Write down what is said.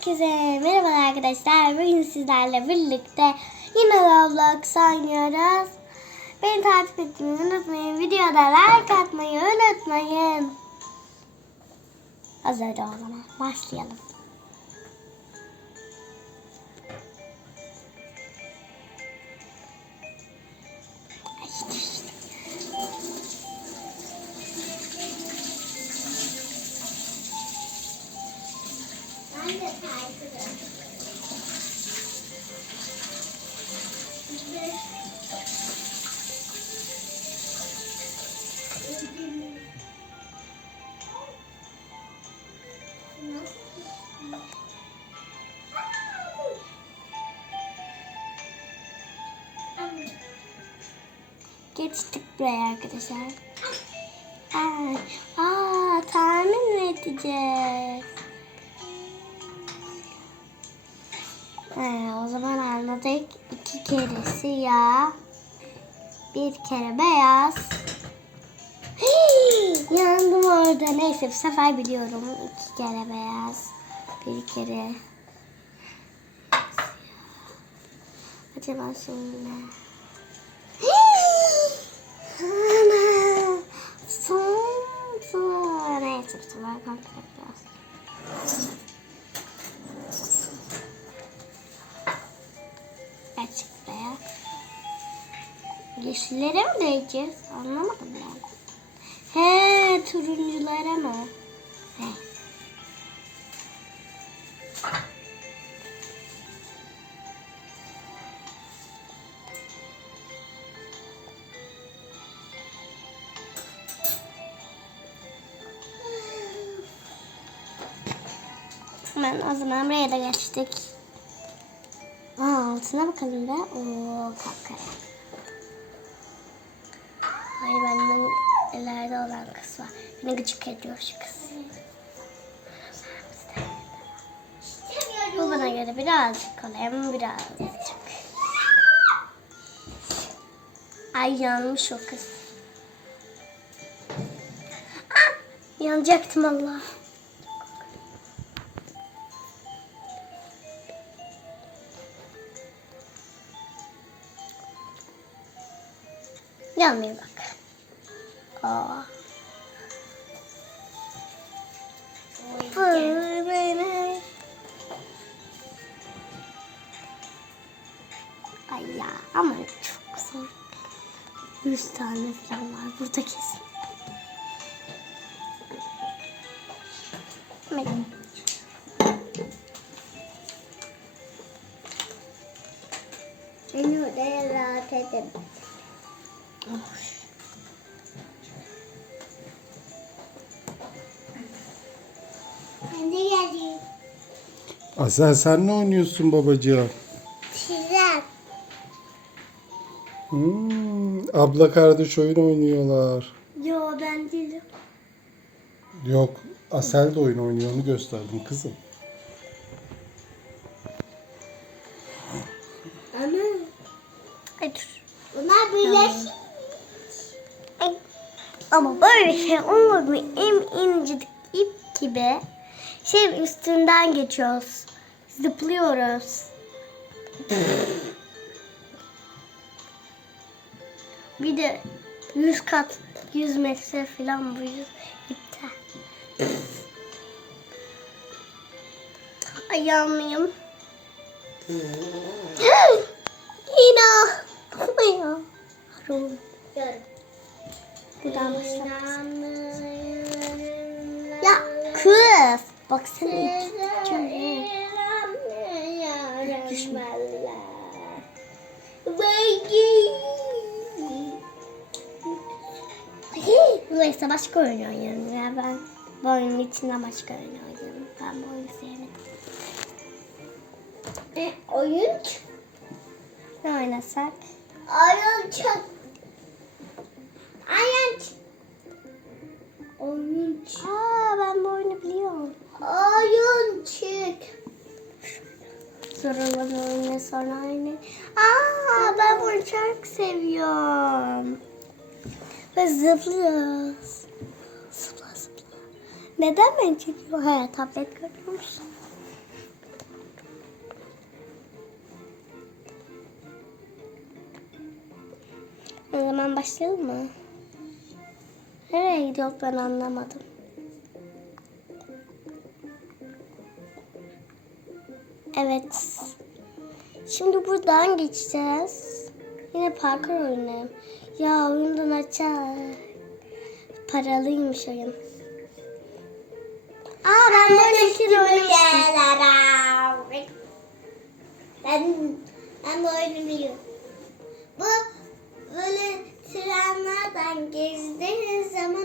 Herkese merhaba arkadaşlar. Bugün sizlerle birlikte yine Roblox oynuyoruz. Beni takip etmeyi unutmayın. Videoda like atmayı unutmayın. Hazır o zaman. Başlayalım. Geçtik buraya arkadaşlar. Aa, aa tahmin mi edeceğiz? He, o zaman anladık. İki kere siyah, bir kere beyaz. Hii, yandım orada. Neyse bu sefer biliyorum. İki kere beyaz, bir kere. Acaba şimdi ne? Neyse bu sefer kontrol biraz. Açık beyaz. Yeşillere mi değeceğiz? Anlamadım ben. He turunculara mı? He. Hemen o zaman buraya da geçtik. Aa, altına bakalım da. Oo kapkara. Ay benden ileride olan kız var. Beni gıcık ediyor şu kız. Bu bana göre birazcık kolay ama birazcık. Ay yanmış o kız. Ah, yanacaktım Allah. Yanmıyor bak. Aa. Ay ya ama çok güzel. Yüz tane falan var burada kesin. Evet. Beni odaya rahat edin. Ben de geldim. Asel sen ne oynuyorsun babacığım? Tren. Hmm, abla kardeş oyun oynuyorlar. Yo ben değilim. Yok Asel de oyun oynuyor onu gösterdim kızım. Ana. Ay dur. Bunlar birleşik. Ama böyle şey olur mu? En incecik ip gibi şey üstünden geçiyoruz. Zıplıyoruz. Bir de 100 kat 100 metre falan bu ipte. Ayağımıyım. İna. Ya. Harun. Buradan başlamak. Ya kız. Baksana iki Düşme. Neyse başka oyun oynayalım ya ben bu oyunun içinden başka oyun oynayalım. Ben bu oyunu sevmedim. E, oyun? Ne oynasak? Oyun çok. Oyuncak. Aa ben bu oyunu biliyorum. Oyuncak. Sorulan oyunu sonra aynı. Aa ben bunu çok seviyorum. Ve zıplıyoruz. Zıpla zıpla. Neden ben çekiyorum? He tablet görüyor musun? O zaman başlayalım mı? Nereye gidiyor ben anlamadım. Evet. Şimdi buradan geçeceğiz. Yine parkur oyunu. Ya oyundan açar. Paralıymış oyun. Aa ben böyle kere oynamıştım. Ben, ben bu oyunu biliyorum. Bu böyle trenlerden gezdiğiniz zaman